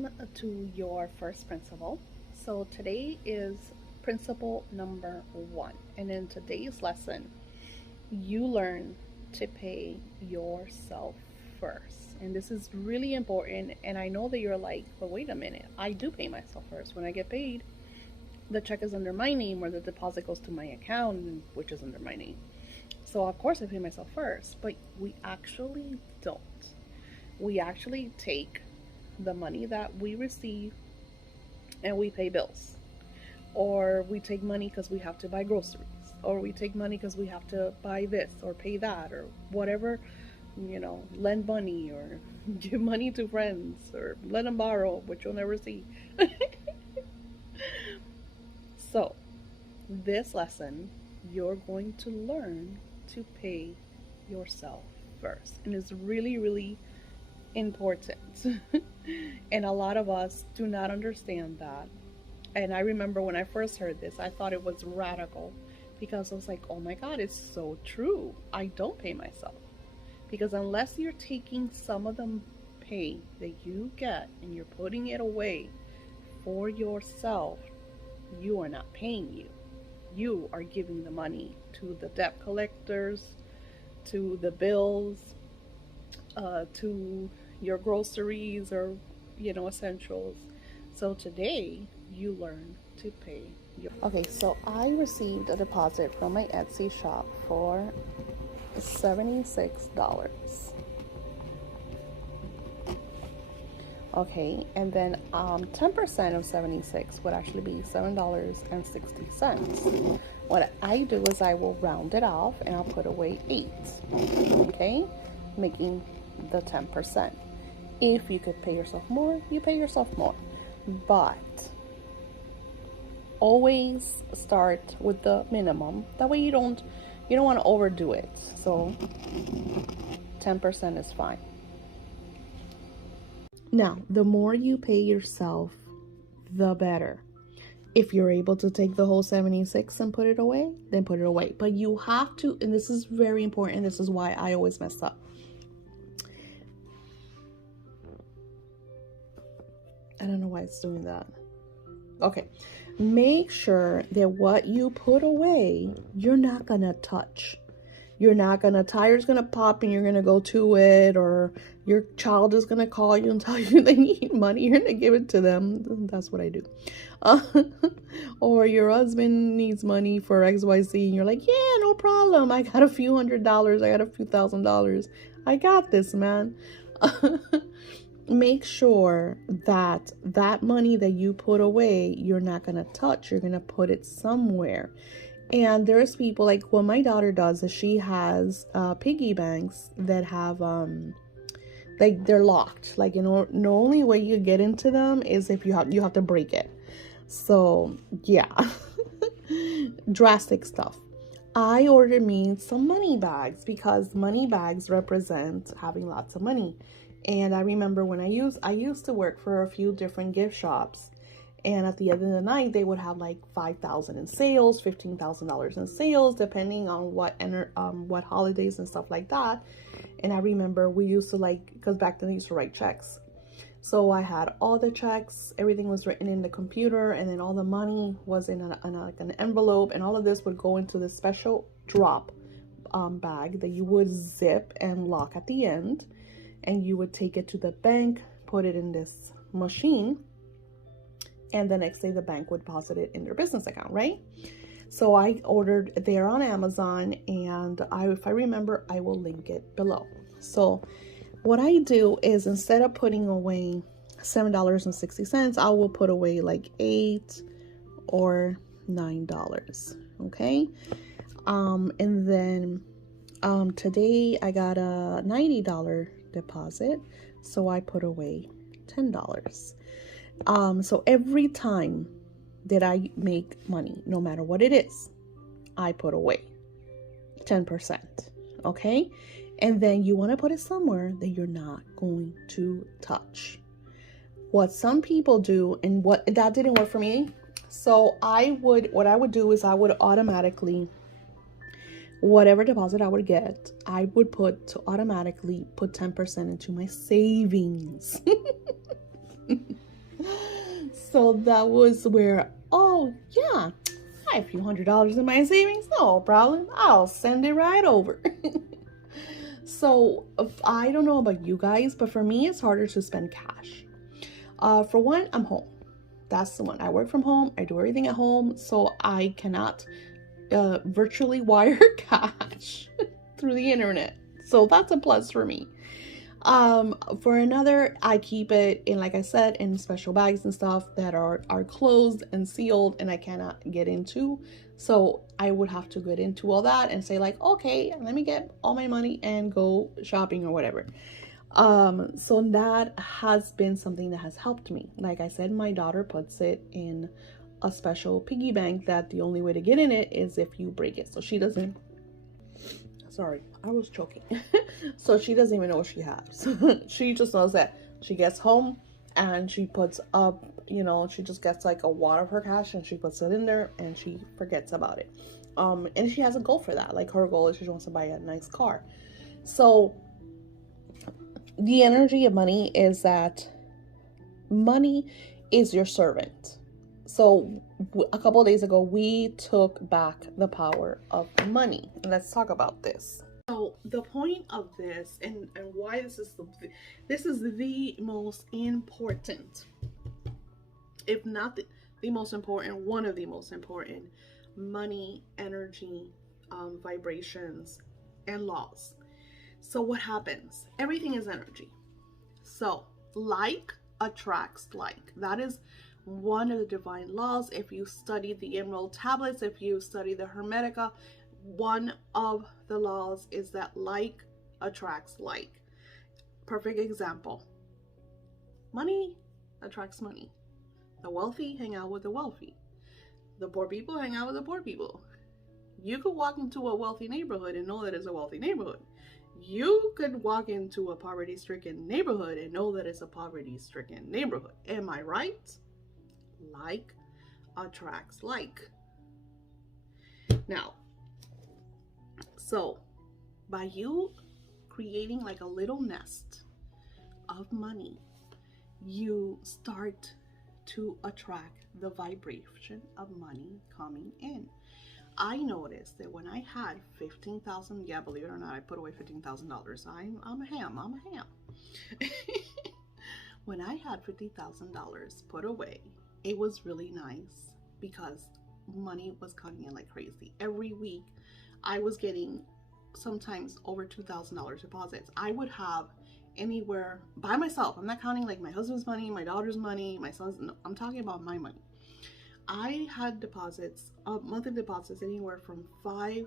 welcome to your first principle. So today is principle number 1, and in today's lesson, you learn to pay yourself first. And this is really important. And I know that you're like, but wait a minute, I do pay myself first. When I get paid, the check is under my name or the deposit goes to my account, which is under my name. So of course I pay myself first, but we actually don't. We actually take the money that we receive and we pay bills, or we take money because we have to buy groceries, or we take money because we have to buy this or pay that or whatever, lend money or give money to friends or let them borrow, which you'll never see. So this lesson, you're going to learn to pay yourself first, and it's really, really important. And a lot of us do not understand that. And I remember when I first heard this, I thought it was radical, because I was like, oh my God, it's so true. I don't pay myself, because unless you're taking some of the pay that you get and you're putting it away for yourself, you are not paying you. You are giving the money to the debt collectors, to the bills, to your groceries or essentials. So today you learn to pay your. Okay, so I received a deposit from my Etsy shop for $76. Okay, and then 10% of 76 would actually be $7.60. What I do is I will round it off and I'll put away 8. Okay, making the 10%. If you could pay yourself more, you pay yourself more. But always start with the minimum. That way you don't want to overdo it. So 10% is fine. Now, the more you pay yourself, the better. If you're able to take the whole 76 and put it away, then put it away. But you have to, and this is very important, this is why I always mess up. I don't know why it's doing that. Okay. Make sure that what you put away, you're not going to touch. You're not going to, tire's going to pop and you're going to go to it, or your child is going to call you and tell you they need money. You're going to give it to them. That's what I do. Or your husband needs money for XYZ and you're like, yeah, no problem. I got a few $100s. I got a few $1,000s. I got this, man. Make sure that that money that you put away, you're not going to touch. You're going to put it somewhere. And there's people, like what my daughter does is she has piggy banks that have like they're locked. Like, the only way you get into them is if you have to break it. So yeah. Drastic stuff. I ordered me some money bags, because money bags represent having lots of money. And I remember when I used to work for a few different gift shops, and at the end of the night they would have like $5,000 in sales, $15,000 in sales, depending on what holidays and stuff like that. And I remember we used to, because back then they used to write checks. So I had all the checks, everything was written in the computer, and then all the money was in an envelope, and all of this would go into this special drop bag that you would zip and lock at the end. And you would take it to the bank, put it in this machine, and the next day the bank would deposit it in their business account, right? So I ordered there on Amazon, and if I remember, I will link it below. So what I do is, instead of putting away $7.60, I will put away like $8 or $9, okay? And then today I got a $90 deposit, so I put away $10. So every time that I make money, no matter what it is, I put away 10%. Okay, and then you want to put it somewhere that you're not going to touch. What some people do, and what that didn't work for me, so what I would do is I would automatically, whatever deposit I would get, I would automatically put 10% into my savings. So that was where, oh yeah, I have a few $100s in my savings. No problem. I'll send it right over. So I don't know about you guys, but for me, it's harder to spend cash. For one, I'm home. That's the one. I work from home. I do everything at home, so I cannot virtually wire cash through the internet. So that's a plus for me. For another, I keep it in, like I said, in special bags and stuff that are closed and sealed and I cannot get into. So I would have to get into all that and say like, okay, let me get all my money and go shopping or whatever. So that has been something that has helped me. Like I said, my daughter puts it in a special piggy bank that the only way to get in it is if you break it. So she doesn't, sorry, I was choking. So she doesn't even know what she has. She just knows that she gets home and she puts up, you know, she just gets like a wad of her cash and she puts it in there and she forgets about it. And she has a goal for that. Like her goal is she wants to buy a nice car. So the energy of money is that money is your servant. So a couple of days ago, we took back the power of money. Let's talk about this. So the point of this and why this is the most important, if not the most important, one of the most important money, energy, vibrations, and laws. So what happens? Everything is energy. So like attracts like. That is one of the divine laws. If you study the Emerald Tablets, if you study the Hermetica, one of the laws is that like attracts like. Perfect example. Money attracts money. The wealthy hang out with the wealthy. The poor people hang out with the poor people. You could walk into a wealthy neighborhood and know that it's a wealthy neighborhood. You could walk into a poverty-stricken neighborhood and know that it's a poverty-stricken neighborhood. Am I right? Like attracts like. Now, so by you creating like a little nest of money, you start to attract the vibration of money coming in. I noticed that when I had 15,000, yeah, believe it or not, I put away $15,000. I'm a ham. When I had $50,000 put away, it was really nice because money was coming in like crazy. Every week, I was getting sometimes over $2,000 deposits. I would have anywhere by myself. I'm not counting like my husband's money, my daughter's money, my son's. No, I'm talking about my money. I had deposits, monthly deposits, anywhere from 5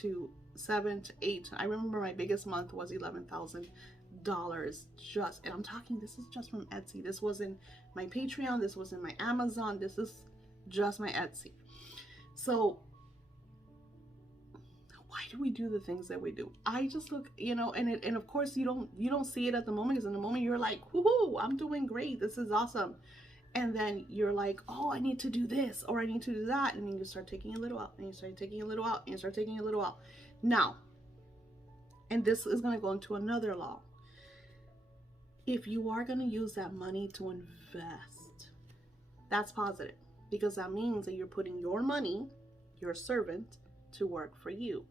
to 7 to 8. I remember my biggest month was $11,000 just, and I'm talking, this is just from Etsy. This wasn't my Patreon. This wasn't my Amazon. This is just my Etsy. So why do we do the things that we do? I just look, you know, and of course you don't see it at the moment, because in the moment you're like, woohoo, I'm doing great. This is awesome. And then you're like, oh, I need to do this or I need to do that. And then you start taking a little out and you start taking a little out and you start taking a little out. Now, and this is going to go into another law. If you are going to use that money to invest, that's positive, because that means that you're putting your money, your servant, to work for you.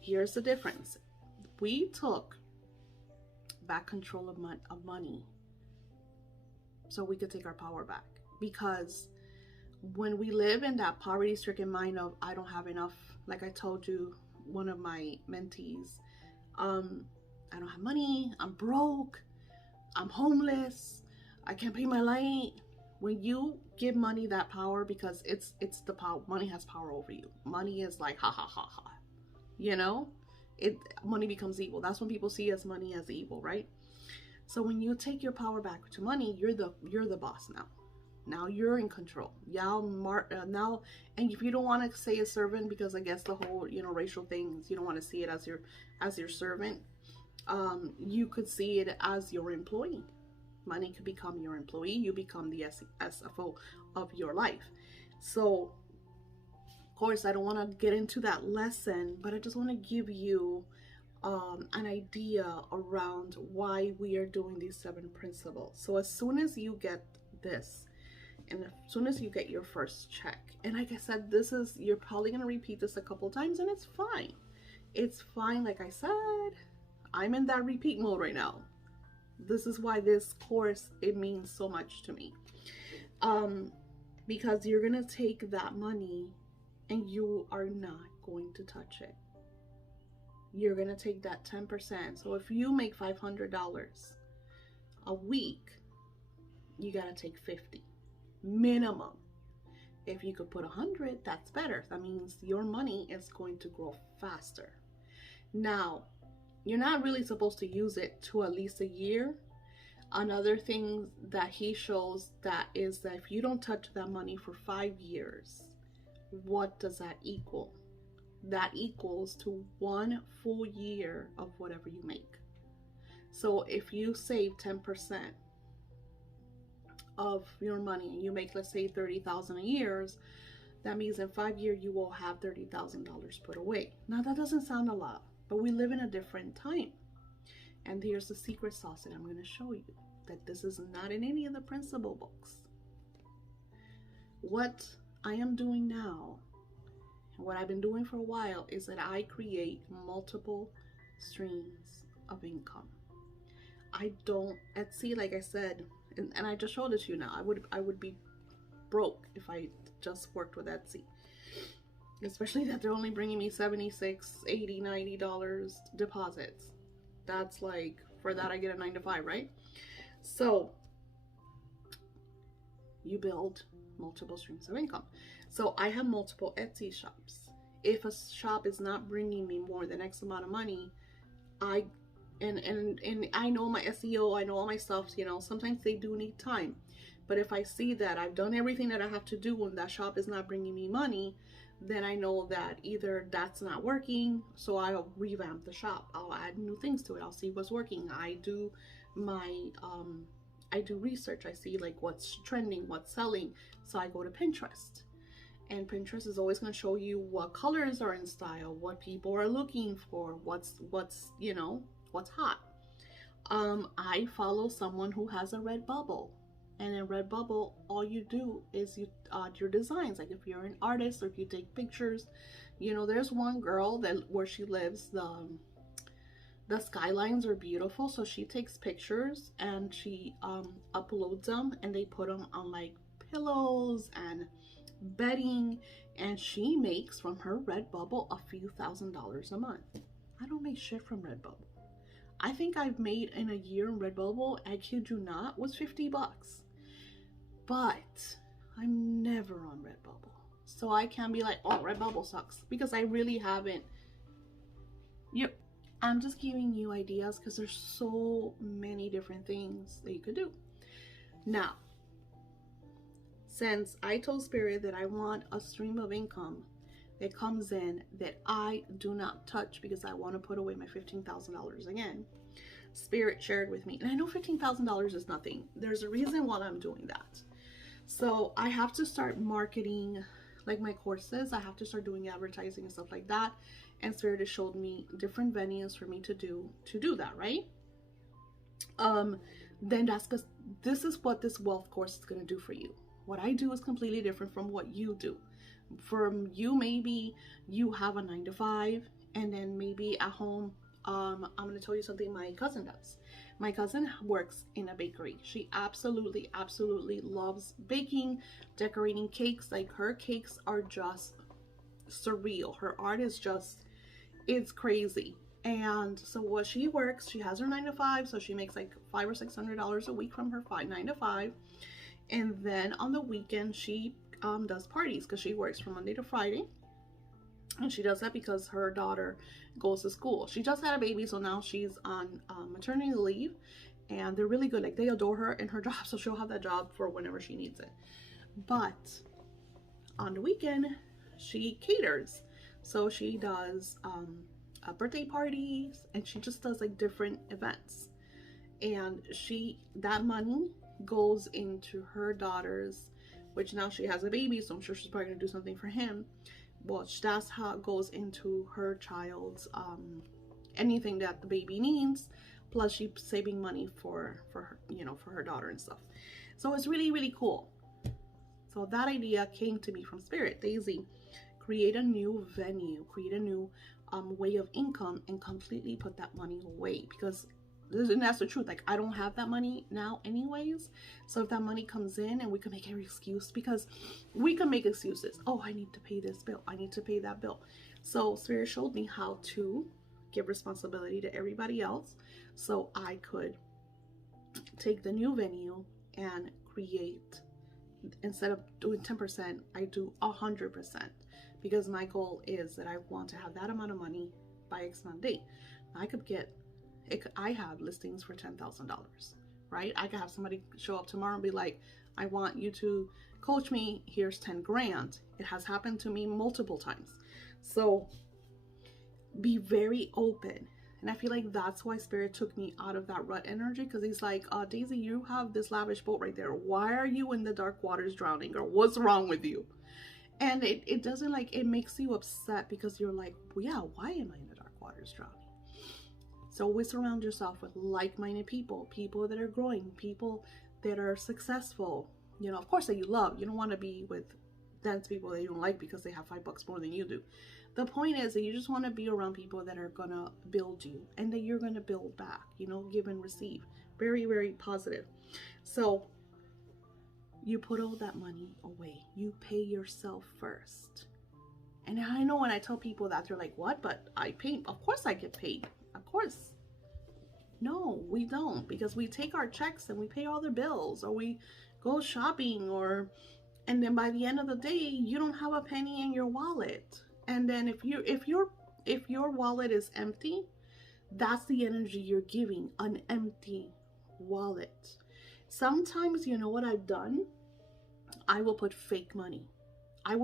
Here's the difference. We took back control of money so we could take our power back, because when we live in that poverty-stricken mind of I don't have enough, like I told you, one of my mentees, I don't have money, I'm broke, I'm homeless, I can't pay my light. When you give money that power, because it's the power, money has power over you. Money is like ha ha ha ha, you know, money becomes evil. That's when people see as money as evil, right? So when you take your power back to money, you're the boss now. Now you're in control. Now, and if you don't want to say a servant, because I guess the whole, you know, racial things, you don't want to see it as your servant. You could see it as your employee. Money could become your employee. You become the SFO of your life. So, of course, I don't want to get into that lesson, but I just want to give you an idea around why we are doing these 7 principles. So as soon as you get this and as soon as you get your first check. And like I said, this is, you're probably going to repeat this a couple times, and it's fine. It's fine. Like I said, I'm in that repeat mode right now. This is why this course, it means so much to me. Because you're going to take that money and you are not going to touch it. You're going to take that 10%. So if you make $500 a week, you got to take 50 minimum. If you could put 100, that's better. That means your money is going to grow faster. Now, you're not really supposed to use it to at least a year. Another thing that he shows that is that if you don't touch that money for 5 years, what does that equal? That equals to 1 full year of whatever you make. So if you save 10% of your money and you make, let's say, $30,000 a year, that means in 5 years you will have $30,000 put away. Now that doesn't sound a lot, but we live in a different time. And here's the secret sauce that I'm going to show you, that this is not in any of the principal books. What I am doing now, and what I've been doing for a while, is that I create multiple streams of income. I don't, Etsy, like I said, and I just showed it to you now, I would be broke if I just worked with Etsy. Especially that they're only bringing me $76, $80, $90 deposits. That's like, for that I get a 9 to 5, right? So you build multiple streams of income. So I have multiple Etsy shops. If a shop is not bringing me more than X amount of money, and I know my SEO, I know all my stuff, you know, sometimes they do need time. But if I see that I've done everything that I have to do and that shop is not bringing me money, then I know that either that's not working, so I'll revamp the shop. I'll add new things to it. I'll see what's working. I do my, I do research. I see like what's trending, what's selling. So I go to Pinterest. And Pinterest is always going to show you what colors are in style, what people are looking for, what's you know, what's hot. I follow someone who has a Redbubble. And in Redbubble, all you do is you add your designs. Like if you're an artist or if you take pictures, you know, there's one girl that where she lives, the skylines are beautiful. So she takes pictures and she uploads them, and they put them on like pillows and bedding, and she makes from her Redbubble a few $1,000s a month. I don't make shit from Redbubble. I think I've made in a year in Redbubble, I kid you not, was $50. But I'm never on Redbubble. So I can't be like, oh, Redbubble sucks, because I really haven't. I'm just giving you ideas because there's so many different things that you could do. Now, since I told Spirit that I want a stream of income that comes in that I do not touch because I want to put away my $15,000 again, Spirit shared with me, and I know $15,000 is nothing. There's a reason why I'm doing that. So I have to start marketing like my courses. I have to start doing advertising and stuff like that. And Spirit has showed me different venues for me to do that, right? Then that's because this is what this wealth course is going to do for you. What I do is completely different from what you do. From you, maybe you have a 9 to 5, and then maybe at home, I'm going to tell you something my cousin does. My cousin works in a bakery. She absolutely loves baking, decorating cakes. Like, her cakes are just surreal. Her art is just, it's crazy. And so what she works, she has her 9 to 5, so she makes like $500 or $600 a week from her 9 to 5. And then on the weekend, she does parties because she works from Monday to Friday. And she does that because her daughter goes to school. She just had a baby, so now she's on maternity leave. And they're really good. Like, they adore her in her job, so she'll have that job for whenever she needs it. But on the weekend, she caters. So she does birthday parties, and she just does like different events. And that money goes into her daughter's, which now she has a baby, so I'm sure she's probably gonna do something for him. Well, that's how it goes into her child's anything that the baby needs. Plus, she's saving money for her, you know, for her daughter and stuff. So it's really cool. So that idea came to me from Spirit. Daisy, create a new venue, create a new way of income, and completely put that money away, because and that's the truth. Like, I don't have that money now anyways. So if that money comes in, and we can make every excuse, because we can make excuses. Oh, I need to pay this bill, I need to pay that bill. So Spirit showed me how to give responsibility to everybody else, so I could take the new venue and create, instead of doing 10%, I do 100%, because my goal is that I want to have that amount of money by X amount of date. I could get it. I have listings for $10,000, right? I could have somebody show up tomorrow and be like, I want you to coach me, here's 10 grand. It has happened to me multiple times. So be very open. And I feel like that's why Spirit took me out of that rut energy, because he's like, Daisy, you have this lavish boat right there. Why are you in the dark waters drowning? Or what's wrong with you? And it doesn't, like, it makes you upset, because you're like, well, yeah, why am I in the dark waters drowning? So always surround yourself with like-minded people, people that are growing, people that are successful, you know, of course, that you love. You don't want to be with dense people that you don't like because they have $5 more than you do. The point is that you just want to be around people that are going to build you, and that you're going to build back, you know, give and receive. Very, very positive. So you put all that money away. You pay yourself first. And I know when I tell people that, they're like, what? But I pay. Of course I get paid. Of course. No, we don't, because we take our checks and we pay all the bills, or we go shopping, and then by the end of the day, you don't have a penny in your wallet. And then if your wallet is empty, that's the energy you're giving, an empty wallet. Sometimes, you know what I've done? I will put fake money. I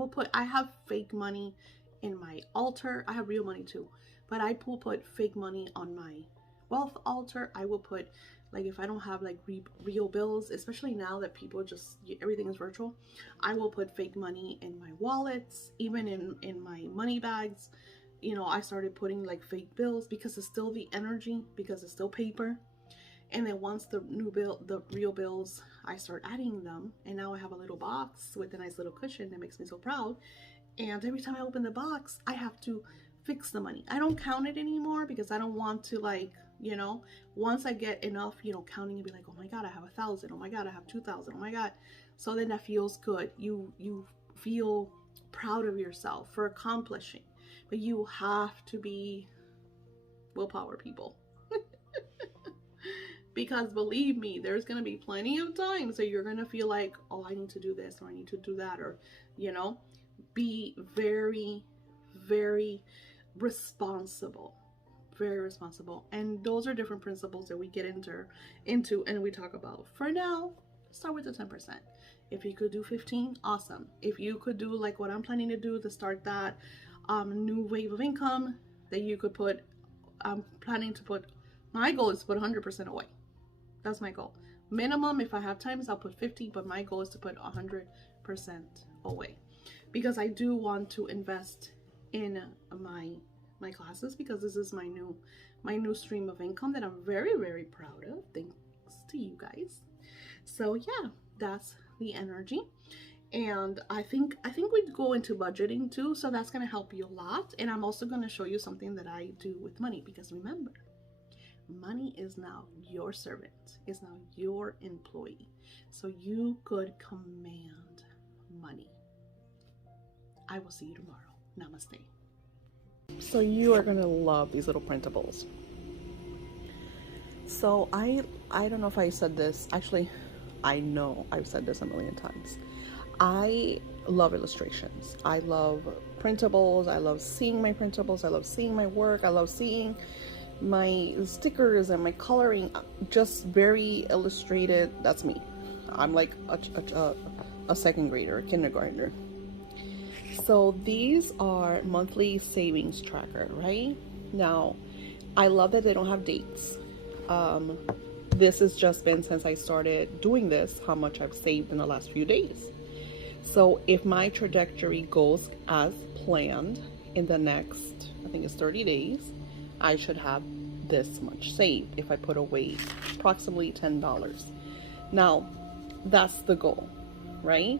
have fake money in my altar. I have real money too, but I will put fake money on my wealth altar. I will put, like, if I don't have like real bills, especially now that people just, everything is virtual, I will put fake money in my wallets, even in my money bags. You know, I started putting like fake bills, because it's still the energy, because it's still paper. And then once the real bills, I start adding them, and now I have a little box with a nice little cushion that makes me so proud. And every time I open the box, I have to fix the money. I don't count it anymore, because I don't want to, like, you know, once I get enough, you know, counting and be like, oh my God, I have 1,000. Oh my God, I have 2,000. Oh my God. So then that feels good. You feel proud of yourself for accomplishing, but you have to be willpower people. Because believe me, there's going to be plenty of times that you're going to feel like, oh, I need to do this, or I need to do that, or, you know, be very, very responsible. Very responsible. And those are different principles that we get into and we talk about. For now, start with the 10%. If you could do 15, awesome. If you could do like what I'm planning to do to start that new wave of income, that you could put, I'm planning to put, my goal is to put 100% away. That's my goal. Minimum, if I have times, I'll put 50, but my goal is to put 100% away, because I do want to invest in my classes, because this is my new stream of income that I'm very, very proud of, thanks to you guys. So yeah, that's the energy. And I think we go into budgeting too, so that's going to help you a lot. And I'm also going to show you something that I do with money, because remember, money is now your servant, is now your employee, so you could command money. I will see you tomorrow. Namaste. So you are going to love these little printables. So I don't know if I said this, actually I know I've said this a million times. I love illustrations. I love printables. I love seeing my printables. I love seeing my work. I love seeing my stickers and my coloring, just very illustrated. That's me. I'm like a second grader, a kindergartner. So these are monthly savings tracker, right? Now, I love that they don't have dates. This has just been since I started doing this, how much I've saved in the last few days. So if my trajectory goes as planned in the next, I think it's 30 days, I should have this much saved if I put away approximately $10. Now, that's the goal, right?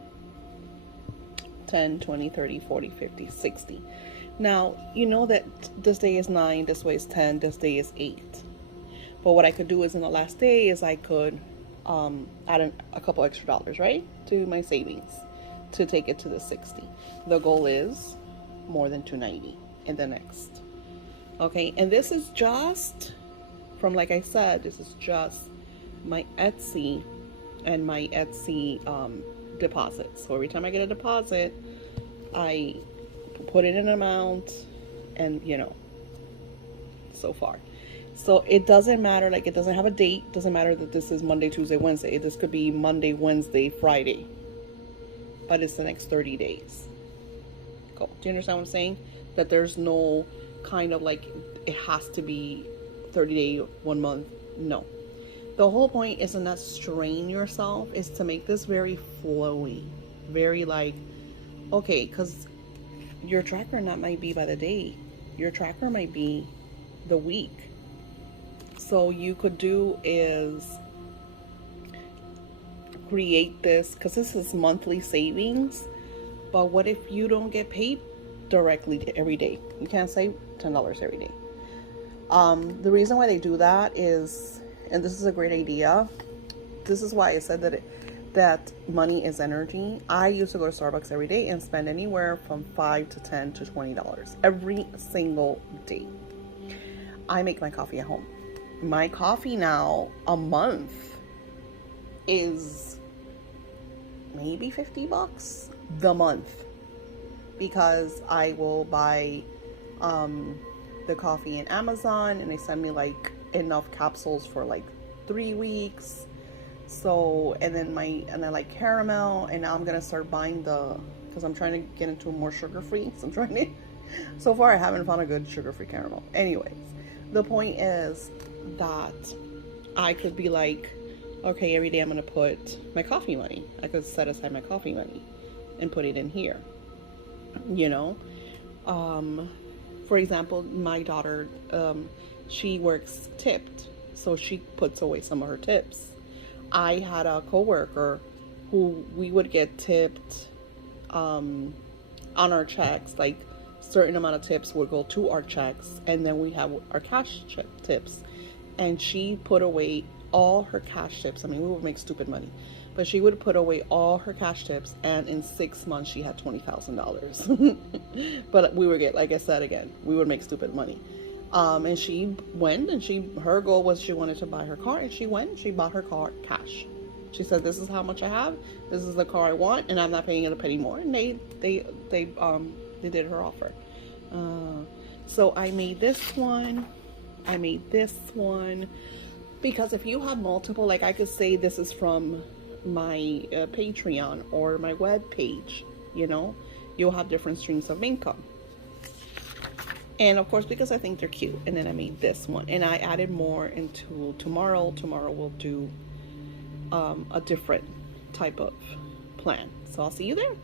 10, 20, 30, 40, 50, 60. Now, you know that this day is 9, this way is 10, this day is 8. But what I could do is in the last day is I could add a couple extra dollars, right, to my savings to take it to the 60. The goal is more than 290 in the next. Okay, and this is just from, like I said, this is just my Etsy and my Etsy deposits. So every time I get a deposit, I put in an amount, and you know, so far. So it doesn't matter, like it doesn't have a date. It doesn't matter that this is Monday, Tuesday, Wednesday. This could be Monday, Wednesday, Friday, but it's the next 30 days. Cool. Do you understand what I'm saying? That there's no kind of like it has to be 30 day, 1 month. No. The whole point is to not strain yourself, is to make this very flowy, very like, okay, because your tracker not might be by the day, your tracker might be the week. So you could do is create this, because this is monthly savings, but what if you don't get paid directly every day? You can't save $10 every day. The reason why they do that is, and this is a great idea, this is why I said that money is energy. I used to go to Starbucks every day and spend anywhere from $5 to $10 to $20 every single day. I make my coffee at home. My coffee now a month is maybe $50 the month, because I will buy the coffee in Amazon, and they send me like enough capsules for like 3 weeks. So, and then I like caramel, and now I'm gonna start buying because I'm trying to get into more sugar-free. So I'm trying to, so far I haven't found a good sugar-free caramel. Anyways, the point is that I could be like, okay, every day I'm gonna put my coffee money. I could set aside my coffee money and put it in here, you know. For example, my daughter, she works tipped, so she puts away some of her tips. I had a coworker who we would get tipped on our checks, like certain amount of tips would go to our checks, and then we have our cash tips, and she put away all her cash tips. I mean, we would make stupid money, but she would put away all her cash tips, and in 6 months she had $20,000. But we would get, like I said again, we would make stupid money. And she went, and her goal was she wanted to buy her car, and she went and she bought her car cash. She said, this is how much I have, this is the car I want, and I'm not paying it a penny more. And they did her offer. So I made this one, because if you have multiple, like I could say this is from my Patreon or my web page, you know, you'll have different streams of income. And of course, because I think they're cute, and then I made this one, and I added more into tomorrow. Tomorrow we'll do a different type of plan. So I'll see you there.